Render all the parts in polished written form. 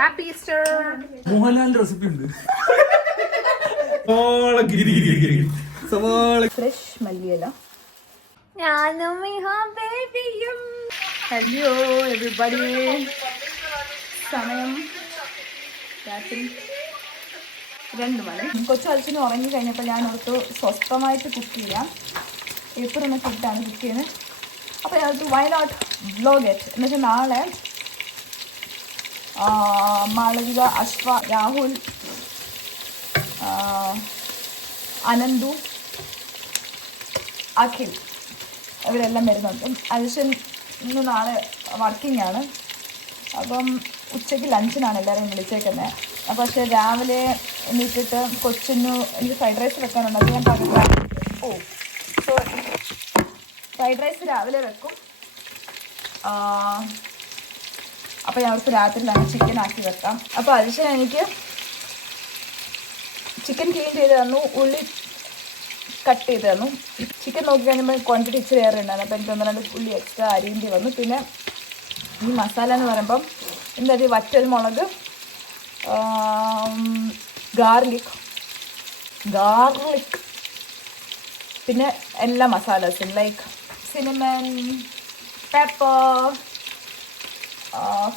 Happy Easter. മോഹൻലാലിന്റെ recipe ഉണ്ട്. Fresh മല്ലിയില. ഞാനും ബേബിയും. Hello everybody. സമയം രാത്രി 2 മണി. കൊച്ചു അച്ഛന് ഉറങ്ങി കഴിഞ്ഞപ്പോൾ ഞാൻ ഓർത്തു സ്വസ്ഥമായിട്ട് കുക്ക് ചെയ്യാം. ഏപ്രിൽ എന്ന ഫുഡാണ് കുക്ക് ചെയ്യുന്നത്. അപ്പോൾ ഞാൻ വൈ നോട്ട് വ്ലോഗ് ഇറ്റ് എന്ന് വെച്ചാൽ നാളെ മാളവിക, അശ്വ, രാഹുൽ, അനന്തു, അഖിൽ ഇവരെല്ലാം വരുന്നുണ്ട്. അച്ഛൻ ഇന്ന് നാളെ വർക്കിംഗ് ആണ്. അപ്പം ഉച്ചയ്ക്ക് ലഞ്ചിനാണ് എല്ലാവരെയും വിളിച്ചേക്കുന്നത്. അപ്പോൾ പക്ഷേ രാവിലെ എണീറ്റിട്ട് കൊച്ചിന് എനിക്ക് ഫ്രൈഡ് റൈസ് വെക്കാനുണ്ട്. അത് ഞാൻ ഫ്രൈഡ് റൈസ് രാവിലെ വെക്കും. അപ്പോൾ ഞാൻ അവർക്ക് രാത്രിയിലാണ് ചിക്കൻ ആക്കി വെക്കാം. അപ്പോൾ അതിന് എനിക്ക് ചിക്കൻ ക്ലീൻ ചെയ്ത് തന്നു, ഉള്ളി കട്ട് ചെയ്ത് തന്നു. ചിക്കൻ നോക്കി കഴിഞ്ഞപ്പോൾ ക്വാണ്ടിറ്റി ഇച്ചിരി ഏറെ ഉണ്ടായിരുന്നു. അപ്പോൾ എനിക്ക് 1-2 ഉള്ളി എക്സ്ട്രാ അരിയേണ്ടി വന്നു. പിന്നെ ഈ മസാല എന്ന് പറയുമ്പം എന്താ വറ്റൽ മുളക്, ഗാർലിക്, പിന്നെ എല്ലാ മസാലാസും like cinnamon, pepper,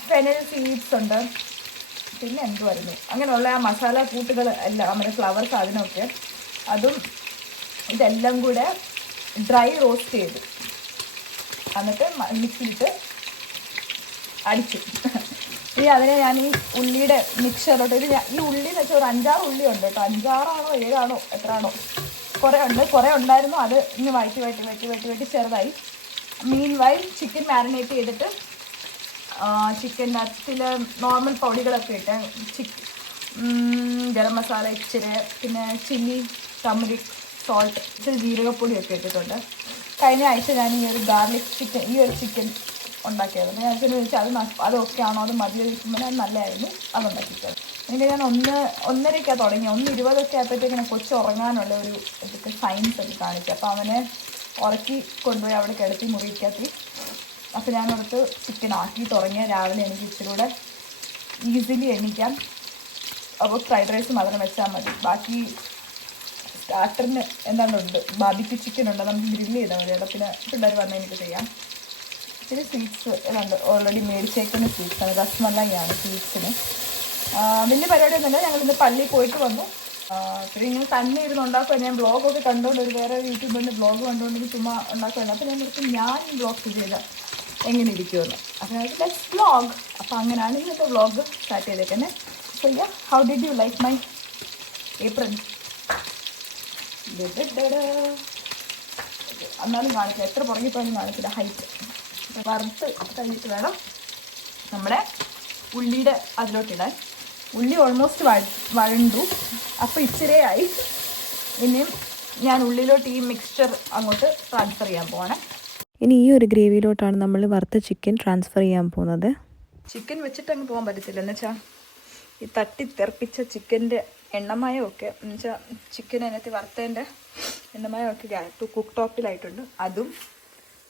fennel seeds ഉണ്ട്. പിന്നെ എന്തുമായിരുന്നു അങ്ങനെയുള്ള ആ മസാല കൂട്ടുകൾ എല്ലാം, നമ്മുടെ ഫ്ലവർ സാധനമൊക്കെ, അതും ഇതെല്ലാം കൂടെ ഡ്രൈ റോസ്റ്റ് ചെയ്തു എന്നിട്ട് മിക്സിയിട്ട് അടിച്ചു. ഇനി അതിനെ ഞാൻ ഈ ഉള്ളിയുടെ മിക്സറിലോട്ട് ഈ ഉള്ളി എന്ന് വെച്ചാൽ ഒരു 5-6 ഉള്ളി ഉണ്ട് കേട്ടോ. 5-6 ആണോ 7 ആണോ എത്രയാണോ കുറേ ഉണ്ടായിരുന്നു. അത് ഇനി വഴറ്റി ചെറുതായി. മീൻ വൈൽ ചിക്കൻ മാരിനേറ്റ് ചെയ്തിട്ട് ചിക്കൻ്റെ ചില നോർമൽ പൊടികളൊക്കെ ഇട്ട് ഗരം മസാല ഇച്ചിരി, പിന്നെ ചില്ലി, ടർമറിക്, സോൾട്ട്, ഇച്ചിരി ജീരകപ്പൊടിയൊക്കെ ഇട്ടിട്ടുണ്ട്. കഴിഞ്ഞ ആഴ്ച ഞാൻ ഈ ഒരു ഗാർലിക് ചിക്കൻ, ഈ ഒരു ചിക്കൻ ഉണ്ടാക്കിയായിരുന്നു. ഞാൻ അച്ഛനെ ചോദിച്ചാൽ അതൊക്കെ ആണോ, അത് മതിയായിരിക്കുമ്പോൾ അത് നല്ലതായിരുന്നു, അതുണ്ടാക്കിയത്. എനിക്ക് ഞാൻ 1:30 തുടങ്ങി. 1:20 ആയപ്പോഴത്തേക്കിനെ കൊച്ചു ഉറങ്ങാനുള്ള ഒരു ഇതൊക്കെ സയൻസ് ഒക്കെ കാണിച്ചു. അപ്പോൾ അവനെ ഉറക്കി കൊണ്ടുപോയി അവിടെ കിടത്തി മുറിക്കാത്തി. അപ്പോൾ ഞാൻ അടുത്ത് ചിക്കൻ ആക്കി തുടങ്ങിയ രാവിലെ എനിക്ക് ഇച്ചിരി കൂടെ ഈസിലി എണീക്കാം. അപ്പോൾ ഫ്രൈഡ് റൈസ് മാത്രം വെച്ചാൽ മതി. ബാക്കി സ്റ്റാർട്ടറിന് എന്താണ്ടുണ്ട്, ബാർബിക്യൂ ചിക്കൻ ഉണ്ട്, നമുക്ക് ഗ്രില്ല് ചെയ്താൽ മതി. അവിടെ പിന്നെ പിള്ളേർ വന്നാൽ എനിക്ക് ചെയ്യാം. ഇച്ചിരി സ്വീറ്റ്സ് ഇതുണ്ട്, ഓൾറെഡി മേടിച്ചേക്കുന്ന സ്വീറ്റ്സാണ്, രസ്മല്ലായിയാണ് സ്വീറ്റ്സിന്. വലിയ പരിപാടിയൊന്നുമില്ല. ഞങ്ങളിന്ന് പള്ളിയിൽ പോയിട്ട് വന്നു. പിന്നെ ഇങ്ങനെ തന്നെ ഇരുന്ന് ഉണ്ടാക്കുക. ഞാൻ ബ്ലോഗൊക്കെ കണ്ടുകൊണ്ട് വേറെ യൂട്യൂബിൻ്റെ ബ്ലോഗ് കണ്ടുകൊണ്ട് ചുമ്മാ ഉണ്ടാക്കുന്നുണ്ട്. അപ്പോൾ ഞാൻ നിർത്തി ഞാൻ ബ്ലോഗ് ചെയ്ത എങ്ങനെ ഇരിക്കുമെന്ന്. അപ്പോൾ ലെറ്റ്സ് വ്ലോഗ്. അപ്പോൾ അങ്ങനെയാണ് ഇന്നത്തെ വ്ലോഗ് സ്റ്റാർട്ട് ചെയ്തേക്കുന്നത്. So yeah, how did you like my April? എന്നാലും കാണിക്കില്ല, എത്ര പുറകിപ്പോയാലും കാണിക്കില്ല ഹൈറ്റ്. വറുത്ത് കഴിഞ്ഞിട്ട് വേണം നമ്മുടെ ഉള്ളിയുടെ അതിലോട്ടിടാൻ. ഉള്ളി ഓൾമോസ്റ്റ് വഴണ്ടു. അപ്പോൾ ഇച്ചിരിയായി. ഇനിയും ഞാൻ ഉള്ളിലോട്ട് ഈ മിക്സ്ചർ അങ്ങോട്ട് ട്രാൻസ്ഫർ ചെയ്യാൻ പോവാണ്. ഇനി ഈ ഒരു ഗ്രേവിയിലോട്ടാണ് നമ്മൾ വറുത്ത ചിക്കൻ ട്രാൻസ്ഫർ ചെയ്യാൻ പോകുന്നത്. ചിക്കൻ വെച്ചിട്ട് അങ്ങ് പോകാൻ പറ്റത്തില്ല. എന്ന് വെച്ചാൽ ഈ തട്ടിത്തെറിപ്പിച്ച ചിക്കൻ്റെ എണ്ണമയമൊക്കെ, എന്ന് വെച്ചാൽ ചിക്കൻ അതിനകത്ത് വറുത്തതിൻ്റെ എണ്ണമയമൊക്കെ കുക്ക് ടോപ്പിലായിട്ടുണ്ട്. അതും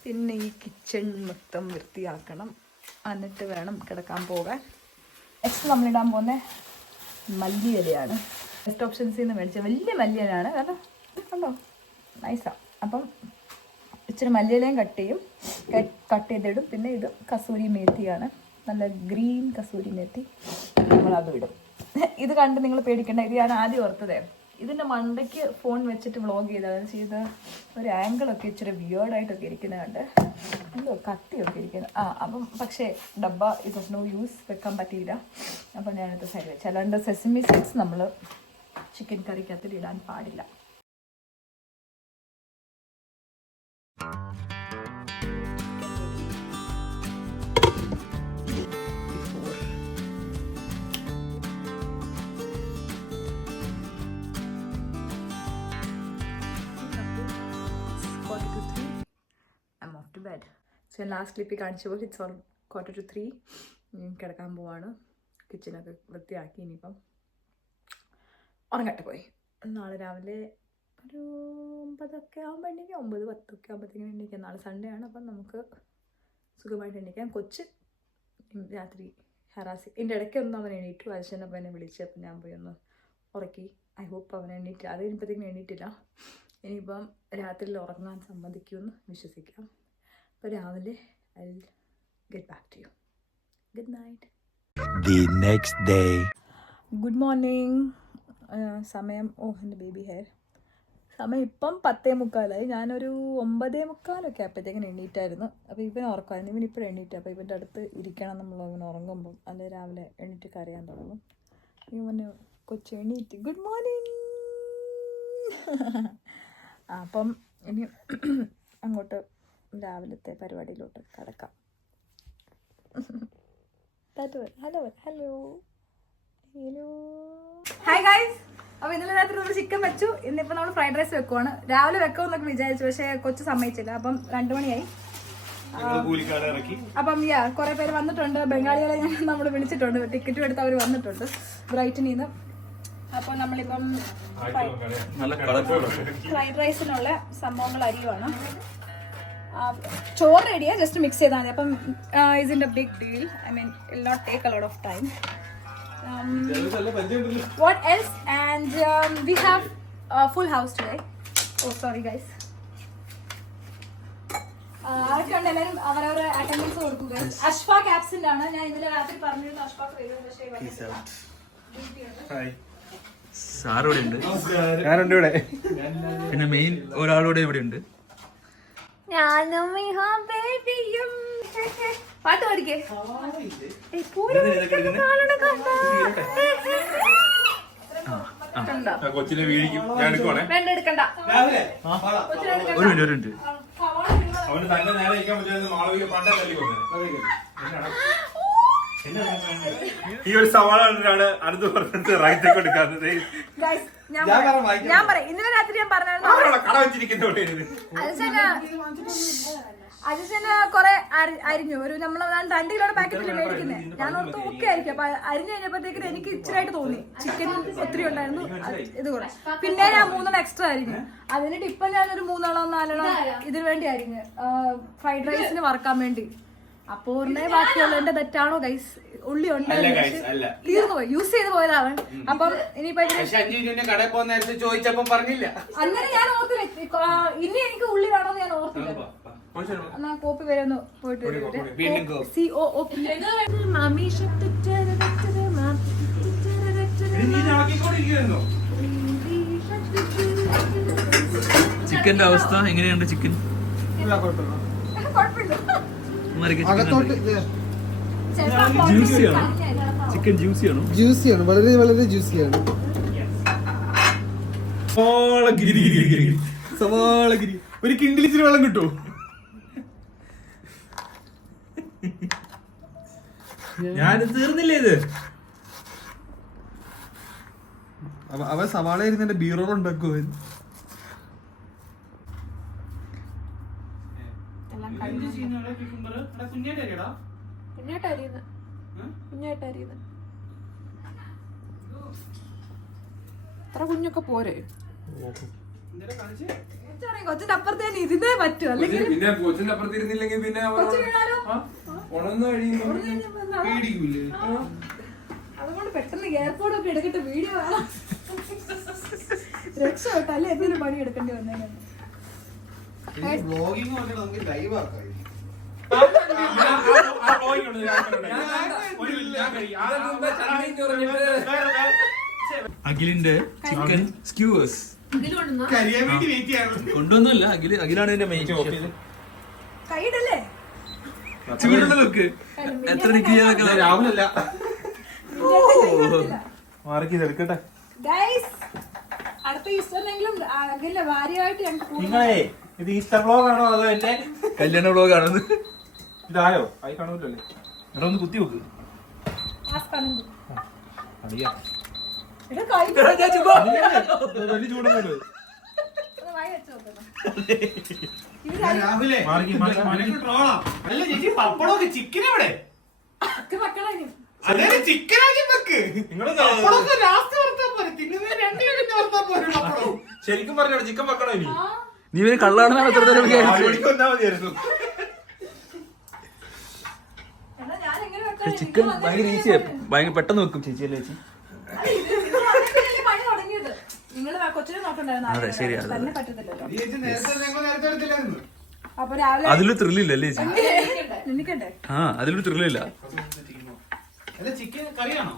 പിന്നെ ഈ കിച്ചൺ മൊത്തം വൃത്തിയാക്കണം. എന്നിട്ട് വേണം കിടക്കാൻ പോകാൻ. നെക്സ്റ്റ് നമ്മളിടാൻ പോകുന്ന മല്ലിയിലയാണ്. ബെസ്റ്റ് ഓപ്ഷൻസിൽ നിന്ന് മേടിച്ച വലിയ മല്ലിയിലാണ്. കാരണം കണ്ടോ, നൈസാണ്. അപ്പം ഇച്ചിരി മല്ലിയിലയും കട്ട് ചെയ്തിടും. പിന്നെ ഇത് കസൂരി മേത്തിയാണ്, നല്ല ഗ്രീൻ കസൂരി മേത്തി. നമ്മളതും ഇടും. ഇത് കണ്ട് നിങ്ങൾ പേടിക്കേണ്ട. ഇത് ഞാൻ ആദ്യം ഓർത്തതേ, ഇതിൻ്റെ മണ്ടയ്ക്ക് ഫോൺ വെച്ചിട്ട് വ്ളോഗ് ചെയ്ത് ഒരു ആംഗിളൊക്കെ ഇച്ചിരി വിയേർഡായിട്ടൊക്കെ ഇരിക്കുന്നത് കണ്ട് എന്തോ കത്തിയൊക്കെ ഇരിക്കുന്നത്. അപ്പം പക്ഷേ ഡബ്ബ ഇത് നോ യൂസ്, വെക്കാൻ പറ്റിയില്ല. അപ്പം ഞാനിത് സൈഡ് വെച്ചു. അല്ലാണ്ട് സെസമി സീഡ്സ് നമ്മൾ ചിക്കൻ കറിക്കകത്തിൽ ഇടാൻ പാടില്ല. ബെഡ്. സോ ഞാൻ ലാസ്റ്റ് ക്ലിപ്പിൽ കാണിച്ച പോലെ ഇറ്റ്സ് ഓൺ 2:45. കിടക്കാൻ പോവാണ്. കിച്ചനൊക്കെ വൃത്തിയാക്കി ഇനിയിപ്പം ഉറങ്ങട്ടെ പോയി. നാളെ രാവിലെ ഒരു 9 ആകുമ്പോൾ എണീക്കാം. 9-10 ആകുമ്പോഴത്തേക്കും എണീക്കാം. നാളെ സൺഡേ ആണ്. അപ്പം നമുക്ക് സുഖമായിട്ട് എണീക്കാം. കൊച്ച് രാത്രി ഹറാസി. എൻ്റെ ഇടയ്ക്കൊന്നും അവൻ എണീറ്റു. അച്ഛനപ്പം എന്നെ വിളിച്ചപ്പോൾ ഞാൻ പോയി ഒന്ന് ഉറക്കി. ഐ ഹോപ്പ് അവൻ എണീറ്റില്ല. അത് കഴിഞ്ഞപ്പോഴത്തേക്കും എണീറ്റില്ല. ഇനിയിപ്പം രാത്രിയിൽ ഉറങ്ങാൻ സമ്മതിക്കുമെന്ന് വിശ്വസിക്കാം. അപ്പോൾ രാവിലെ I will get back to you. Good night. The next day. Good morning. സമയം എൻ്റെ ബേബി ഹെയർ. സമയം ഇപ്പം 10:45. ഞാനൊരു 9:45 ആയപ്പോഴത്തേക്കിന് എണീറ്റായിരുന്നു. അപ്പോൾ ഇവൻ ഉറക്കമായിരുന്നു. ഇവൻ ഇപ്പോഴും എണീറ്റ്. അപ്പോൾ ഇവൻ്റെ അടുത്ത് ഇരിക്കണം നമ്മൾ ഇവൻ ഉറങ്ങുമ്പം. അല്ലെങ്കിൽ രാവിലെ എണീറ്റ് കരയാൻ തുടങ്ങും. ഇവന് കൊച്ചു എണീറ്റ്. Good morning. അപ്പം ഇനി അങ്ങോട്ട് രാവിലത്തെ പരിപാടിയിലോട്ട് കിടക്കാം. Hello hello hello hi guys. അപ്പോൾ ഇന്നലെ രാത്രി നമ്മൾ ചിക്കൻ വെച്ചു. ഇന്നിപ്പോൾ നമ്മൾ ഫ്രൈഡ് റൈസ് വെക്കുവാണ്. രാവിലെ വെക്കുമെന്നൊക്കെ വിചാരിച്ചു, പക്ഷേ കൊച്ചു സമ്മതിച്ചില്ല. അപ്പം 2 മണിയായി. അപ്പം കുറേ പേര് വന്നിട്ടുണ്ട്. ബംഗാളികളെ നമ്മൾ വിളിച്ചിട്ടുണ്ട്. ടിക്കറ്റും എടുത്ത് അവർ വന്നിട്ടുണ്ട് ബ്രൈറ്റനിൽ നിന്ന്. അപ്പോൾ നമ്മളിപ്പം ഫ്രൈഡ് റൈസിനുള്ള സംഭവങ്ങൾ അരിയുവാണ്. ചോറ് റെഡിയാ, ജസ്റ്റ് മിക്സ് ചെയ്താൽ മതി. Appam is in a big deal. I mean it'll not take a lot of time. What else? And we have a full house today. Oh, sorry guys. ആർക്കുണ്ട് എല്ലാവരും അവരവരുടെ അറ്റൻഡൻസ് കൊടുക്കുക. അഷ്ഫാഖ് ആബ്സെന്റ് ആണ്. ഞാൻ ഇന്നലെ രാത്രി പറഞ്ഞിരുന്നു അഷ്ഫാഖ് വരും, പക്ഷേ സാറ് ഇവിടെ ഉണ്ട്. പിന്നെ മെയിൻ ഒരാളൂടെ ഇവിടെ ഉണ്ട്. ഞാനും ബേബിയും പാട്ട് പാടിക്കേ. കൊച്ചിനെ വീഴിക്കും. വേണ്ട എടുക്കണ്ട. ഒരു മിനിറ്റ്. അവന് തന്നെ നേരെ ഇരിക്കാൻ പറ്റുന്ന മാളവിക പണ്ടേ തല്ലി കൊണ്ടു. ഈ ഒരു സവാള കണ്ടിട്ടാണ് അടുത്ത് പറഞ്ഞത് റൈറ്റ് കൊടുക്കാത്തത്. ഞാൻ പറയാം, ഇന്നലെ രാത്രി ഞാൻ പറഞ്ഞായിരുന്നു കട വെച്ചിരിക്കുന്നോടെ അജിച്ചന് കുറെ അരിഞ്ഞു. ഒരു നമ്മൾ 2 കിലോയുടെ പാക്കറ്റിൽ മേടിക്കുന്നത്. ഞാൻ ഓർത്ത് ഓക്കെ ആയിരിക്കും. അപ്പൊ അരിഞ്ഞു കഴിഞ്ഞപ്പോഴത്തേക്കും എനിക്ക് ഇച്ചിരിയായിട്ട് തോന്നി. ചിക്കൻ ഒത്തിരി ഉണ്ടായിരുന്നു, ഇത് കൂടെ. പിന്നെ ഞാൻ 3 എക്സ്ട്രാ അരിഞ്ഞു. അതിനിട്ട് ഇപ്പൊ ഞാനൊരു 4 ഇതിനു വേണ്ടി അരിഞ്ഞു, ഫ്രൈഡ് റൈസിന് വറക്കാൻ വേണ്ടി. അപ്പൊ ഒന്നേ ബാക്കിയുള്ളതിന്റെ തെറ്റാണോ ഗൈസ്? ഉള്ളി ഉണ്ടായിരുന്നു, തീർന്നു പോയി, യൂസ് ചെയ്ത് പോയതാണ്. അപ്പം ഇനിയിപ്പോ കടയിൽ പോകുന്ന നേരത്തെ ചോദിച്ചപ്പോ പറഞ്ഞില്ല. അങ്ങനെ ഞാൻ ഓർത്തില്ല. ഇനി എനിക്ക് ഉള്ളി വേണമെന്ന് ഞാൻ ഓർത്തില്ല. എന്നാ കോപ്പി വരെ ഒന്ന് പോയിട്ട് ചിക്കന്റെ അവസ്ഥ എങ്ങനെയുണ്ട്? ചിക്കൻ ജ്യൂസിയാണോ? ചിക്കൻ ജ്യൂസിയാണോ? ജ്യൂസിയാണ്, വളരെ വളരെ ജ്യൂസിയാണ്. സവാളഗിരി. ഒരു കിണ്ടിലിച്ചിരി വെള്ളം കിട്ടുമോ? ഞാൻ തീർന്നില്ലേ ഇത്? അവൻ സവാള ഇരുന്നെ ബീറോൾ ഉണ്ടാക്കുവൻ. കുഞ്ഞൊക്കെ പോരെ കൊച്ചിന്റെ അപ്പുറത്തേ ഇതിനെ പറ്റൂ. അല്ലെങ്കിൽ പിന്നെ കൊച്ചിന്റെ അപ്പുറത്ത് ഇരുന്നില്ലെങ്കിൽ പിന്നെ അതുകൊണ്ട് പെട്ടെന്ന് എയർപോർട്ട് ഒക്കെ എടുക്കട്ടെ. വീഡിയോ വേണം, രക്ഷപ്പെട്ട അല്ലെ എന്തെങ്കിലും പണി എടുക്കേണ്ടി വന്നേനെ. അഖിലിന്റെ ചിക്കൻ സ്ക്യൂവേഴ്സ് കൊണ്ടുവന്നല്ല, അഖിലാണ് ഇതിന്റെ മെയിൻ. കൈയിടല്ലേ? നോക്ക് എത്ര ഡിഗ്രി രാവിലല്ല മാറിക്ക് എടുക്കട്ടെ. അടുത്ത ഈസ്റ്ററിനെങ്കിലും അഖിലിന്റെ ഭാര്യയായിട്ട് നിങ്ങളെ ഇത് ഈസ്റ്റർ വ്ലോഗ് ആണോ അതോ എന്റെ കല്യാണ വ്ലോഗ് ആണെന്ന്? ഇതായോ? ആയി കാണൂലല്ലേ? എടാ ഒന്ന് കുത്തി വെക്ക്. അറിയാം രാവിലെ അല്ല ചേച്ചി പപ്പടമൊക്കെ ചിക്കൻ എവിടെ? അതെ ചിക്കനാക്കി വെക്ക്. ശരിക്കും പറഞ്ഞോ ചിക്കൻ വെക്കണോ ഇനി? നീ ഇവന് കള്ളാണെന്നാണ് എത്ര നേരം വന്നാ മതിയായിരുന്നു. ഞാൻ എങ്ങനെ ചിക്കൻ ഭയങ്കര ഈസിയാ, ഭയങ്കര പെട്ടെന്ന് വെക്കും ചേച്ചി അല്ലേ ചേച്ചി? പണി തുടങ്ങിയത് നിങ്ങള് കൊച്ചിനെ നോക്കണ്ടായിരുന്നു. അതെ ശരിയാ. തന്നെ പറ്റത്തില്ലല്ലോ. നേരത്തെ എടുത്തില്ലായിരുന്നു. അപ്പൊ രാവിലെ അതിലൊരു ത്രില്ലില്ല അല്ലേ ചേച്ചി? നിന്നിക്കണ്ടേ? ആ അതിലൊരു ത്രില്ലില്ല. ചിക്കൻ കറിയാണോ?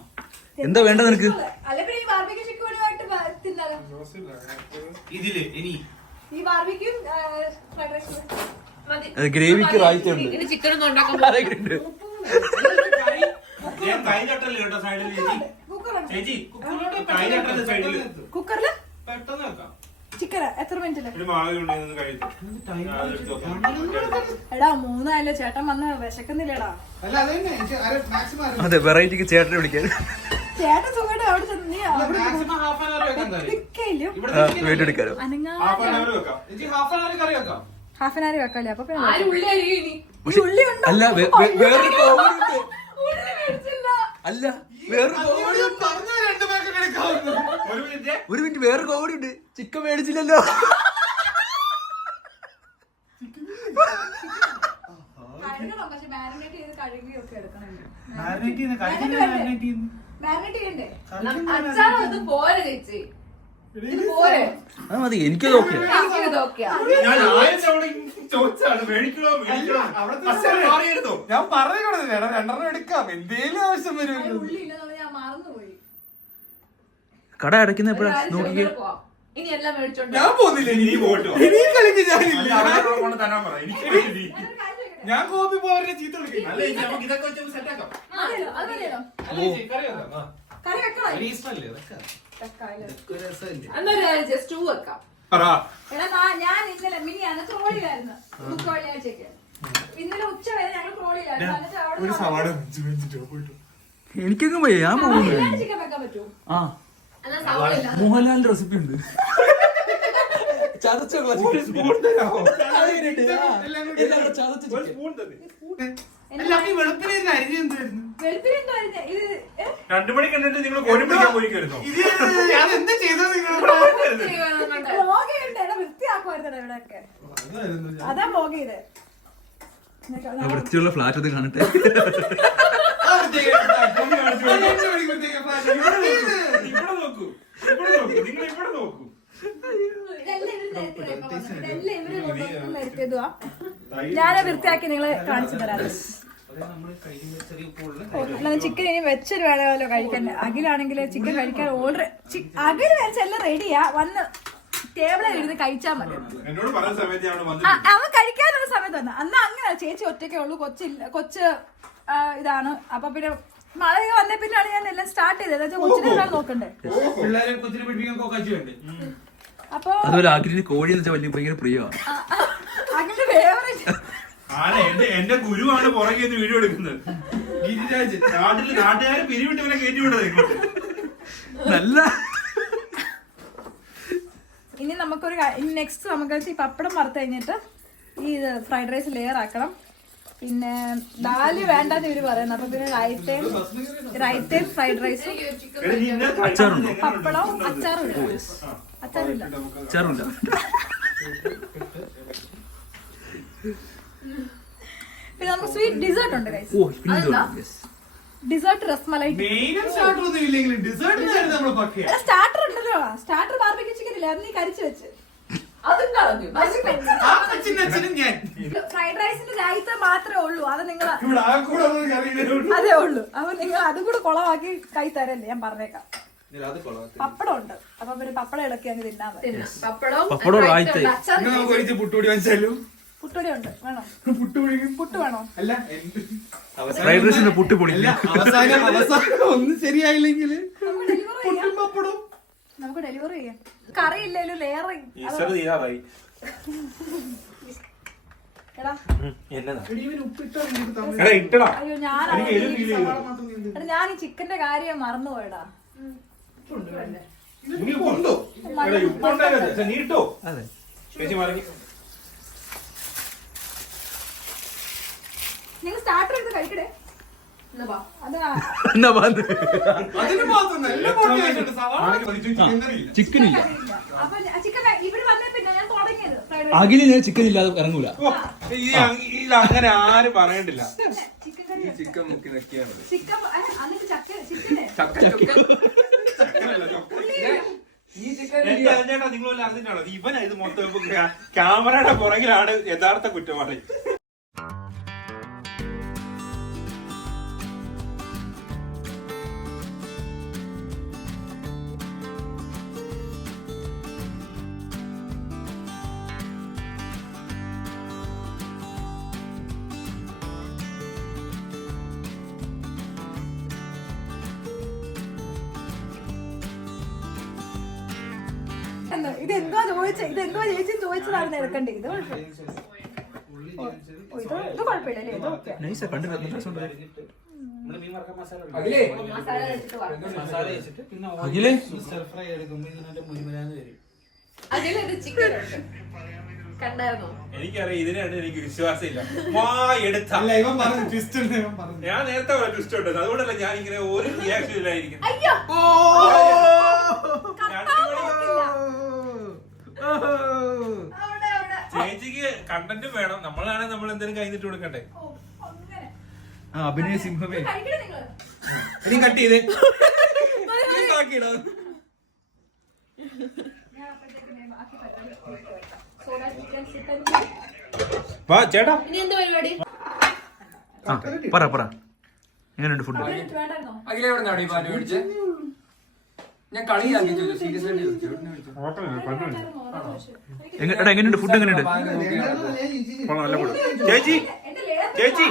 എന്താ വേണ്ട നിനക്ക്? അല്ലെ പിന്നെ ഈ ബാർബിക്യൂ ചിക്കനുമായിട്ട് തിന്നാലോ? ഇതില് ഇനി ഈ ബാർബിക്യൂ ഫ്രൈഡ് റൈസ് ഗ്രേവിക്ക് റായിറ്റ് ഉണ്ട്. ചിക്കനൊന്നും ഉണ്ടാക്കാൻ ഞാൻ കൈ തട്ടല്ലേ കേട്ടോ സൈഡിൽ ചേച്ചി. ചേച്ചി കൈ തട്ടല്ലേ സൈഡില്. കുക്കറില് പെട്ടെന്ന് വെക്കാം. ചിക്കൻ എത്ര മിനിറ്റില്? ഒരു മാളി ഉണ്ടെന്ന് കഴിച്ചു. എടാ 3 ചേട്ടൻ വന്ന് വിശക്കുന്നില്ലടാ. അല്ല അത് തന്നെ മാക്സിമം അതെ വെറൈറ്റിക്ക് ചേട്ടനെ വിളിക്കാൻ. ചേട്ടൻ സുഖമായിട്ട് അവിടെ ചെന്ന് നീ മാക്സിമം ഹാഫ് ആൻ അവർ വെക്കാൻ തരും. നിക്കയില്ലോ വെയിറ്റ് എടുക്കാലോ. ഹാഫ് ആൻ അവർ വെക്കാം. ചേച്ചി ഹാഫ് ആൻ അവർ കറി വെക്കാം. ഹാഫ് ആൻ അവർ വെക്കാല്ലേ? അപ്പൊ പിന്നെ ആരും ഉള്ളി അരിയും ഇനി. ഈ ഉള്ളി ഉണ്ടോ? അല്ല വേറൊരു കോമഡി ഉണ്ട്. ഉള്ളി മേടിച്ചില്ല. അല്ല വേറൊരു കോമഡി ഉണ്ട്. പറഞ്ഞ 2 പാക്കറ്റ് എടുക്കാവുന്നു. ഒരു മിനിറ്റ് വേറൊരു കോമഡി ഉണ്ട്. ചിക്കൻ മേടിച്ചില്ലല്ലോ. കഴുകണം, പക്ഷെ മാരിനേറ്റ് ചെയ്ത് കഴുകിയൊക്കെ എടുക്കണം. മാരിനേറ്റ് ചെയ്യുന്ന മാരിനേറ്റ് ചെയ്യണ്ടേ? അച്ചാറും ഇത് പോരെ ചേച്ചി, ഇത് പോരെ. അത് മതി, എനിക്കത് ഓക്കെ. എനിക്കിത് ഓക്കെയാ. ഞാൻ 1000 തവണ ചോദിച്ചാണ് മേടിക്കണോ മാറിയെടുത്തോ. ഞാൻ പറഞ്ഞു 2 എടുക്കാം, എന്തേലും ആവശ്യം വരും. ഉള്ളി ഇല്ലെന്നുള്ളത് ഞാൻ മറന്നുപോയി. കട അടയ്ക്കുന്ന എപ്പോഴാ ഒരു നോക്കിക്കേ. കാര്യം പോവാം. ഇനി എല്ലാം മേടിച്ചോണ്ട് ഞാൻ പോകുന്നില്ല, നീ പോട്ടോ. ഇനി കളിക്ക് ഞാനില്ല. കൊണ്ട് തരാൻ പറ. എനിക്ക് ഞാനൊരു കാര്യം ചോദിക്കട്ടെ? ഞാൻ കോപ്പി പോകാൻ ചീത്ത വിളിക്കും. അല്ല ചേച്ചി, നമുക്ക് ഇതൊക്കെ വെച്ച് സെറ്റ് ആക്കാം. മതിയല്ലോ, അത് മതിയല്ലോ. അല്ല ചേച്ചി, കറി വെക്കാം. ആ. കറി വെക്കണം. കറി ഇഷ്ടമല്ലേ? വെക്കാം. വെക്കാല്ലേ? ഒരു രസമല്ലേ? എന്നൊരു ജസ്റ്റ് വെക്കാം. പറ. എടാ ഞാൻ ഇന്നലെ മിനിയാന്ന് ട്രോളിയിലായിരുന്നു. വെള്ളിയാഴ്ചക്ക് ഇന്നലെ ഉച്ച വരെ ഞങ്ങൾ ട്രോളിയിലായിരുന്നു. എന്നിട്ട് അവിടെ ഒരു സവാള വെച്ചിട്ട് പോയിട്ടു. എനിക്കൊക്കെ പോയി, ഞാൻ പോകുന്നു. ചിക്കൻ വെക്കാൻ പറ്റുമോ? ആ അല്ല സവാള ഇല്ല. മോഹൻലാലിന്റെ റെസിപ്പി ഉണ്ട്. ചതച്ചുള്ള ചിക്കൻ. സ്പൂൺ തരാമോ? ചതച്ച ചിക്കൻ. സ്പൂൺ തന്നെ. അല്ല, അപ്പൊ ഈ വെളുപ്പിനെ ഇത് അരിഞ്ഞ് എന്തായിരുന്നു? വെളുപ്പിന് എന്തോ ആയിരുന്നു ഇത്? 2 മണി കണ്ടിട്ട് നിങ്ങൾ കോഴി പിടിക്കാൻ പോയിക്കായിരുന്നോ? ഇത് ഞാൻ എന്താ ചെയ്തത് നിങ്ങൾ? വ്ലോഗ് ചെയ്യണ്ടേ? എടാ വൃത്തിയാക്കുമായിരുന്നോ ഇവിടെയൊക്കെ? അതാ വ്ലോഗ് ചെയ്തേ. ആ വൃത്തിയുള്ള ഫ്ലാറ്റ് അത് കാണട്ടെ. ഇവിടെ നോക്കൂ, ഇവിടെ നോക്കൂ, നിങ്ങൾ ഇവിടെ നോക്കൂ. ഞാൻ വൃത്തിയാക്കി നിങ്ങളെ കാണിച്ചു തരാം. അല്ലാതെ ചിക്കൻ ഇനി വെച്ചൊരു വേണമല്ലോ കഴിക്കാൻ. അഖിലാണെങ്കിൽ ചിക്കൻ കഴിക്കാൻ ഓൾറെഡി അഖിൽ വെച്ച എല്ലാം റെഡിയാ. വന്ന് ടേബിളിൽ ഇരുന്ന് കഴിച്ചാൽ മതി. എന്നോട് പറഞ്ഞ സമയത്ത് ഞാൻ വന്നു. അവൻ കഴിക്കാനുള്ള സമയത്ത് വന്ന അന്ന് അങ്ങനെ ചേച്ചി ഒറ്റയ്ക്കേ ഉള്ളൂ. കൊച്ച് ഇതാണ്. അപ്പൊ പിന്നെ മഴ വന്നേ പിന്നാണ് ഞാൻ എല്ലാം സ്റ്റാർട്ട് ചെയ്തത്. കൊച്ചിനെ നോക്കണ്ടേ? പിള്ളേരെ കൊച്ചിനെ പിടിപ്പിക്കാൻ കോക്കാച്ചി വേണ്ടേ? അപ്പൊ അതുപോലെ ആഗ്രഹിച്ച് കോഴി എന്ന് വെച്ചാൽ വലിയ ഭയങ്കര പ്രിയമാണ്. അഖിലിന്റെ ഫേവറേറ്റ് എന്റെ ഗുരുവാണ് പുറകെ വീഡിയോ എടുക്കുന്നത്. ഗിരിരാജ് നാട്ടുകാരെ പിരിവിട്ട് ഇവനെ കയറ്റി വിട്ടത് ഇങ്ങോട്ട്. നല്ല ഇനി നമുക്കൊരു ഇനി നെക്സ്റ്റ് നമുക്ക് ഈ പപ്പടം വറുത്ത് കഴിഞ്ഞിട്ട് ഈ ഫ്രൈഡ് റൈസ് ലെയർ ആക്കണം. പിന്നെ ദാല് വേണ്ടെന്ന് ഇവര് പറയുന്നത്. അപ്പൊ പിന്നെ റൈത്തയും ഫ്രൈഡ് റൈസും അച്ചാറുണ്ടോ? പപ്പടവും അച്ചാറും ഇല്ല. അച്ചാറില്ല. അച്ചാറുണ്ട്. പിന്നെ നമുക്ക് സ്വീറ്റ് ഡിസേർട്ട് ഉണ്ട് guys. ഓ പിന്നെ ഡിസേർട്ട് റസ്മലൈ. മെയിനും സ്റ്റാർട്ടർ ഒന്നും ഇല്ലെങ്കിലും ഡിസേർട്ടിനായിരുന്നു നമ്മള് പക്കയാ. സ്റ്റാർട്ടർ ഉണ്ടല്ലോ. സ്റ്റാർട്ടർ ബാർബിക്യൂ ചിക്കൻ ഇല്ല, അത് നീ കരിച്ചു വെച്ച്. അതും കളഞ്ഞു. ആ കൊച്ചിന്റെ അച്ഛനും ഞാൻ. ഫ്രൈഡ് റൈസിന്റെ രായിത്ത മാത്രമേ ഉള്ളൂ. അത് നിങ്ങൾ ഇവിടെ ആ കൂടെ ഒന്നും കറിയില്ലേ ഉള്ളൂ. അതേ ഉള്ളൂ. അപ്പൊ നിങ്ങൾ അതും കൂടെ കുളമാക്കി കൈ തരല്ലേ, ഞാൻ പറഞ്ഞേക്കാം. പപ്പടം ഉണ്ട്. അപ്പൊ പിന്നെ പപ്പടം ഇളക്കി അങ്ങ് തിന്നാൻ മതി. പപ്പടവും റായിത്തയും. ഇന്ന് നമുക്ക് ഒഴിച്ച് പുട്ടുപൊടി വാങ്ങിച്ചാലും പുട്ടുപൊടി ഉണ്ട്. വേണോ? പുട്ട് വേണോ? അല്ല ഫ്രൈഡ് റൈസിന്റെ പുട്ടി പൊടി. അവസാനം ഒന്നും ശരിയായില്ലെങ്കിൽ നമുക്ക് ഡെലിവറി ചെയ്യാം. പുട്ടും പപ്പടും നമുക്ക് ഡെലിവറി ചെയ്യാം. കറി ഇല്ലേലും ലെയർ. ഈസ്റ്റർ തീരാറായി. എടാ എന്നതാ ഉപ്പിട്ടോ എടാ ഇട്ടടാ. അയ്യോ എനിക്ക് എരിവ് feel ചെയ്യുന്നു. ഞാൻ ഈ ചിക്കന്റെ കാര്യം മറന്നുപോയടാ. നീ ഉപ്പുണ്ടോ? എടാ ഉപ്പുണ്ടായിരുന്നു. നീ ഇട്ടോ? അതെ ചേച്ചി മറങ്ങി. നിങ്ങൾ സ്റ്റാർട്ടർ എടുത്ത് കഴിക്കടേ. അതാ എന്നാ വന്ന് അതിന് മാത്രം നല്ല പൊടി ആയിട്ടുണ്ട്. സവാള ചിക്കൻ കറിയില്ല. ചിക്കൻ ഇല്ല. അപ്പൊ ചിക്കൻ ഇവിടെ വന്നേ പിന്നെ ഞാൻ തുടങ്ങിയത് ഫ്രൈഡ് റൈസ്. അഖിലിന് ചിക്കൻ ഇല്ലാതെ ഇറങ്ങൂല. ഇത് അങ്ങനെ ആരും പറയണ്ടില്ല. ചിക്കൻ കറി ചിക്കൻ മുക്കി നിൽക്കുകയാണ്. ചിക്കൻ എന്നിട്ട് ചിക്കനെ ഈ ചിക്കൻ എന്റെ അറിഞ്ഞേട്ടാ നിങ്ങൾ വല്ല അറിഞ്ഞിട്ടാണോ ഇവനാ ഇത് മൊത്തം ക്യാമറയുടെ പുറകിലാണ് യഥാർത്ഥ കുറ്റവാളി. ഇതെന്തോ ചേച്ചി ചോദിച്ചതാണ് എടുക്കണ്ടേ. ഇത് ഇത് കുഴപ്പമില്ല അല്ലേ? ഇത് ഓക്കെ. അഖിലേ അഖിലേ അതിലൊരു ചിക്കൻ ഉണ്ട്. കണ്ടായിരുന്നോ? എനിക്കറിയാം ഇതിനായിട്ട് എനിക്ക് വിശ്വാസമില്ല. എടുത്ത ഇവൻ പറഞ്ഞു ട്വിസ്റ്റ് ഉണ്ട്, ഇവൻ പറഞ്ഞു. ഞാൻ നേരത്തെ ട്വിസ്റ്റ് ഉണ്ട്, അതുകൊണ്ടല്ല ഞാൻ ഇങ്ങനെ ഒരു റിയാക്ഷൻ ഇല്ലായിരിക്കും. അയ്യോ ചേച്ചിക്ക് കണ്ടന്റും വേണം, നമ്മളാണെങ്കിൽ നമ്മൾ എന്തെങ്കിലും കഴിഞ്ഞിട്ട് കൊടുക്കണ്ടേ. അഭിനയ സിംഹമേ കഴിക്കണേ നിങ്ങള്. ഇനി കട്ട് ചെയ്തേ. വാ ചേട്ടാ. ഇനി എന്ത് പരിപാടി? പറ എങ്ങനെയുണ്ട് ഫുഡ്? വേണ്ടായിരുന്നോ? അഖിലേ എവിടെ നിന്നാണ് ഈ പാല് മേടിച്ചേ? ഞാൻ കളിയാക്കി ചോദിച്ചു, സീരിയസ് ആയിട്ട് ചോദിച്ചു. എങ്ങനെയുണ്ട് ഫുഡ്? എങ്ങനെയുണ്ട്? ചേച്ചി ചേച്ചി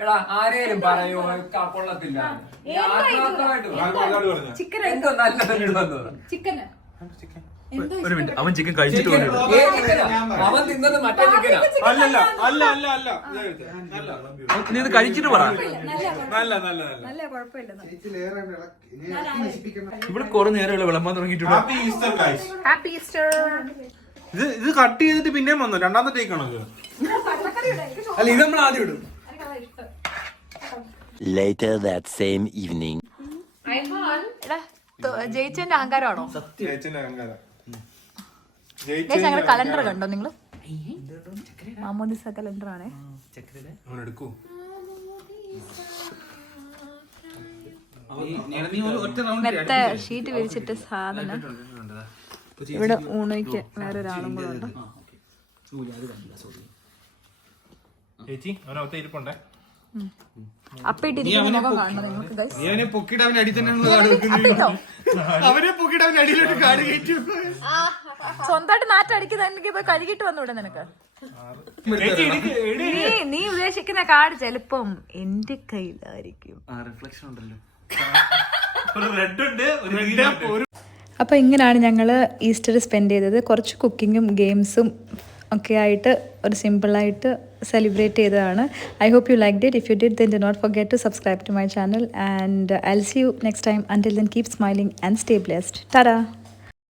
എടാ ആരേലും പറയോ കൊള്ളത്തില്ല. ചിക്കൻ എന്തോ നല്ല വന്നത്. ചിക്കന് ഒരു മിനിറ്റ്, അവൻ ചിക്കൻ കഴിച്ചിട്ട് വന്നിട്ട് അവൻ തിന്നത് മറ്റേ ചിക്കനാ. അല്ലല്ല അല്ല അല്ല അല്ല നീ ഇത് കഴിച്ചിട്ട് പറ. നല്ല നല്ല നല്ല നല്ല കുഴപ്പമില്ല. ചേച്ചി ലേറെ നശിപ്പിക്കണം. ഇവിടെ കുറെ നേരമല്ല വിളമ്പാൻ തുടങ്ങിയിട്ടുണ്ട്. Happy Easter guys. Happy Easter. ഇത് കട്ട് ചെയ്തിട്ട് പിന്നെയും വന്നു, രണ്ടാമത്തെ ടേക്ക് ആണോ ഇത്? അല്ല ഇത് നമ്മൾ ആദ്യം ഇടും. Later that same evening. ജയിച്ചതിന്റെ അഹങ്കാരമാണോ? ചേച്ചിന്റെ അഹങ്കാരം. ഞങ്ങളുടെ കലണ്ടർ കണ്ടോ നിങ്ങള്? മാമോദിസ കലണ്ടർ ആണേ. എടുക്കൂ. മെത്ത ഷീറ്റ് വിരിച്ചിട്ട് സാധനം. ഇവിടെ ഊണയ്ക്ക് വേറൊരാളും കൂടെ ഉണ്ട്. ചേച്ചി അവനകത്ത് ഇരിപ്പുണ്ടേ. അപ്പിട്ടിരിക്കുന്ന മുഖം കാണണം നിങ്ങൾക്ക് ഗൈസ്. അവനെ പൊക്കിട്ട് അവൻ അടി തന്നെ അവനെ പൊക്കിട്ട് അവൻ അടിയിലോട്ട് കാട് കയറ്റി. സ്വന്തമായിട്ട് നാറ്റടിക്കുന്നെങ്കിൽ പോയി കഴുകിട്ട് വന്നൂടെ നിനക്ക്? നീ ഉദ്ദേശിക്കുന്ന കാർഡ് ചിലപ്പം എന്റെ കയ്യിലായിരിക്കും. റിഫ്ലക്ഷൻ ഉണ്ടല്ലോ. ഒരു റെഡ് ഉണ്ട്, ഒരു ഗ്രീൻ ഉണ്ട്. അപ്പോൾ ഇങ്ങനെയാണ് ഞങ്ങൾ ഈസ്റ്റർ സ്പെൻഡ് ചെയ്തത്. കുറച്ച് കുക്കിങ്ങും ഗെയിംസും ഒക്കെ ആയിട്ട് ഒരു സിമ്പിളായിട്ട് സെലിബ്രേറ്റ് ചെയ്തതാണ്. I hope you liked it. If you did then do not forget to subscribe to my channel and I'll see you next time. Until then, keep smiling and stay blessed. Ta-da!